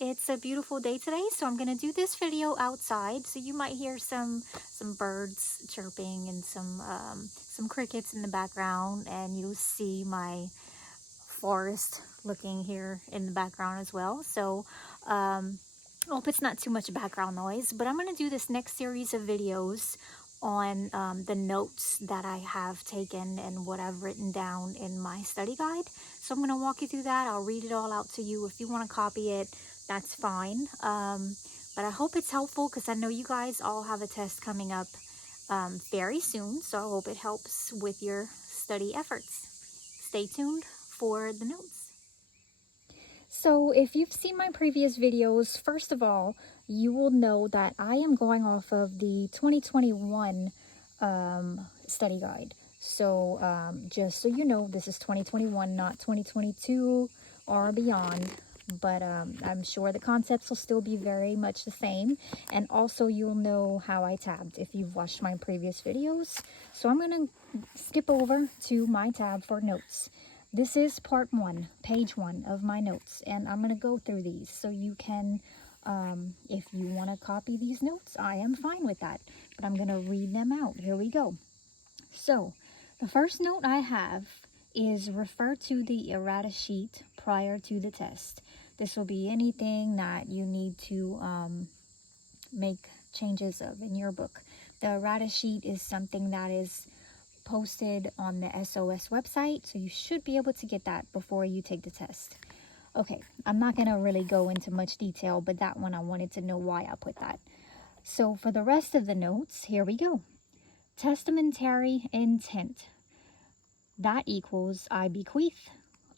It's a beautiful day today, so I'm going to do this video outside. So you might hear some birds chirping and some crickets in the background, and you'll see my forest looking here in the background as well. So I hope it's not too much background noise, but I'm going to do this next series of videos on the notes that I have taken and what I've written down in my study guide. So I'm going to walk you through that. I'll read it all out to you. If you want to copy it, that's fine. But I hope it's helpful because I know you guys all have a test coming up very soon. So I hope it helps with your study efforts. Stay tuned for the notes. So if you've seen my previous videos, first of all, you will know that I am going off of the 2021 study guide. So just so you know, this is 2021, not 2022 or beyond. But I'm sure the concepts will still be very much the same. And also you'll know how I tabbed if you've watched my previous videos. So I'm going to skip over to my tab for notes. This is part 1, page 1 of my notes. And I'm going to go through these so you can, if you want to copy these notes, I am fine with that. But I'm going to read them out. Here we go. So the first note I have is refer to the errata sheet prior to the test. This will be anything that you need to make changes of in your book. The errata sheet is something that is posted on the SOS website, so you should be able to get that before you take the test. Okay, I'm not going to really go into much detail, but that one I wanted to know why I put that. So for the rest of the notes, here we go. Testamentary intent. That equals I bequeath,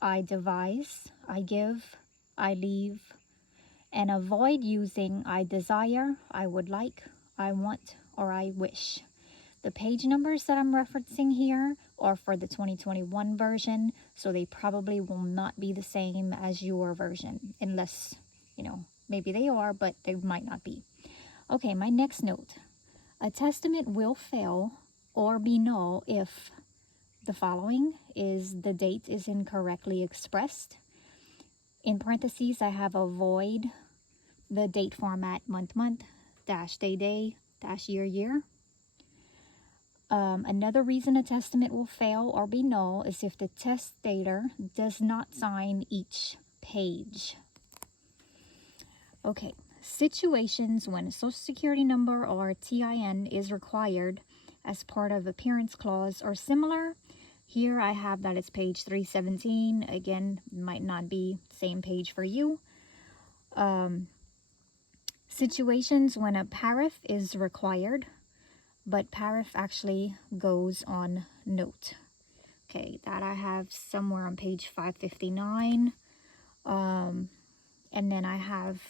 I devise, I give, I leave, and avoid using I desire, I would like, I want, or I wish. The page numbers that I'm referencing here are for the 2021 version, so they probably will not be the same as your version, unless, you know, maybe they are, but they might not be. Okay, my next note. A testament will fail or be null if the following is the date is incorrectly expressed. In parentheses, I have avoid the date format month, dash day, dash year. Another reason a testament will fail or be null is if the testator does not sign each page. Okay, situations when a social security number or TIN is required as part of appearance clause or similar. Here I have that it's page 317. Again, might not be same page for you. Situations when a paraph is required, but paraph actually goes on note. Okay, that I have somewhere on page 559. And then I have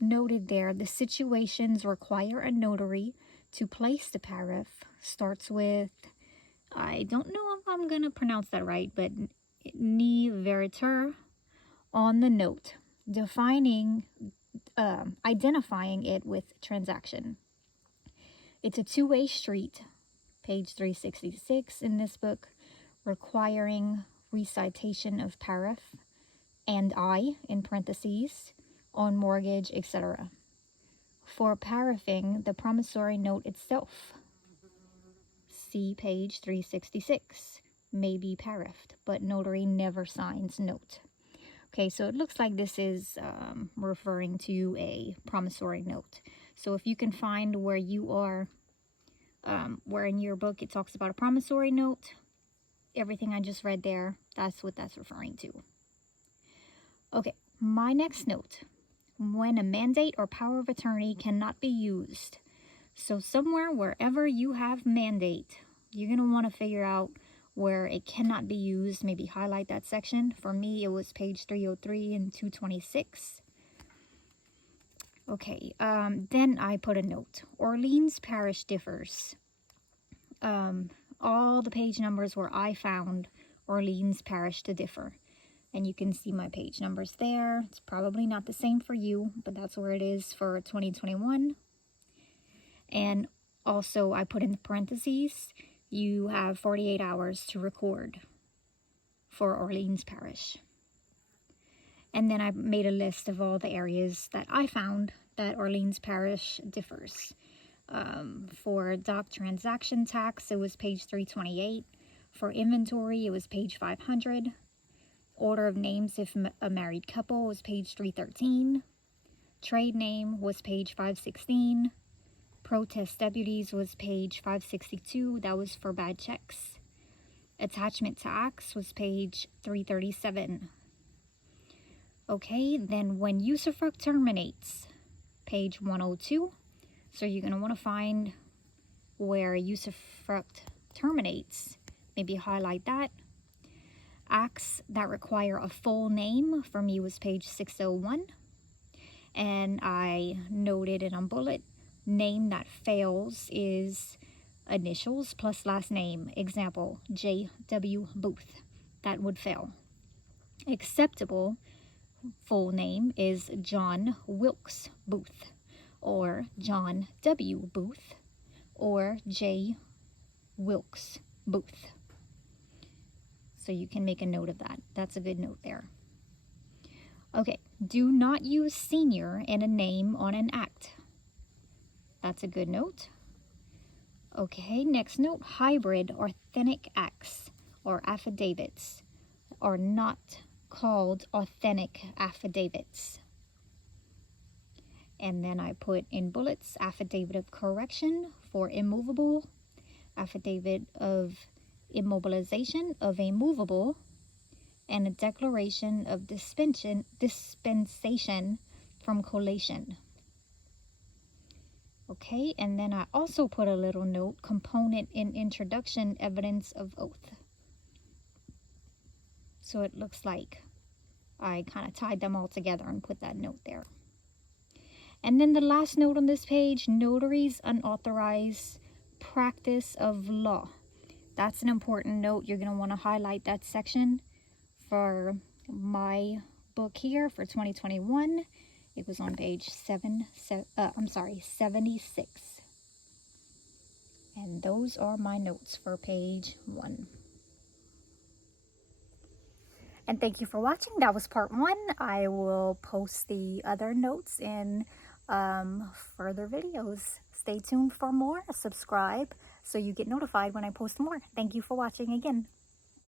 noted there, the situations require a notary to place the paraph. Starts with, I don't know if I'm going to pronounce that right, but ni veriter on the note, identifying it with transaction. It's a two-way street, page 366 in this book, requiring recitation of paraph and I, in parentheses, on mortgage, etc. For paraphing the promissory note itself, see page 366, may be paraphed, but notary never signs note. Okay, so it looks like this is referring to a promissory note. So if you can find where you are, where in your book it talks about a promissory note, everything I just read there, that's what that's referring to. Okay, my next note. When a mandate or power of attorney cannot be used. So somewhere, wherever you have mandate, you're going to want to figure out where it cannot be used. Maybe highlight that section. For me, it was page 303 and 226. Okay, then I put a note. Orleans Parish differs. All the page numbers where I found Orleans Parish to differ. And you can see my page numbers there. It's probably not the same for you, but that's where it is for 2021. And also I put in the parentheses, you have 48 hours to record for Orleans Parish. And then I made a list of all the areas that I found that Orleans Parish differs. For doc transaction tax, it was page 328. For inventory, it was page 500. Order of names if a married couple was page 313. Trade name was page 516. Protest deputies was page 562. That was for bad checks. Attachment to acts was page 337. Okay, then when usufruct terminates, page 102. So you're going to want to find where usufruct terminates. Maybe highlight that. Acts that require a full name for me was page 601. And I noted it on bullet. Name that fails is initials plus last name. Example, J.W. Booth. That would fail. Acceptable full name is John Wilkes Booth, or John W. Booth, or J. Wilkes Booth. So you can make a note of that. That's a good note there. Okay, do not use senior in a name on an act. That's a good note. Okay, next note, hybrid authentic acts or affidavits are not called authentic affidavits. And then I put in bullets, affidavit of correction for immovable, affidavit of immobilization of a movable, and a declaration of dispensation from collation. Okay, and then I also put a little note, component in introduction, evidence of oath. So it looks like I kind of tied them all together and put that note there. And then the last note on this page, notaries unauthorized practice of law. That's an important note. You're going to want to highlight that section. For my book here for 2021, it was on page 76. And those are my notes for page 1. And thank you for watching. That was part 1. I will post the other notes in further videos. Stay tuned for more. Subscribe so you get notified when I post more. Thank you for watching again.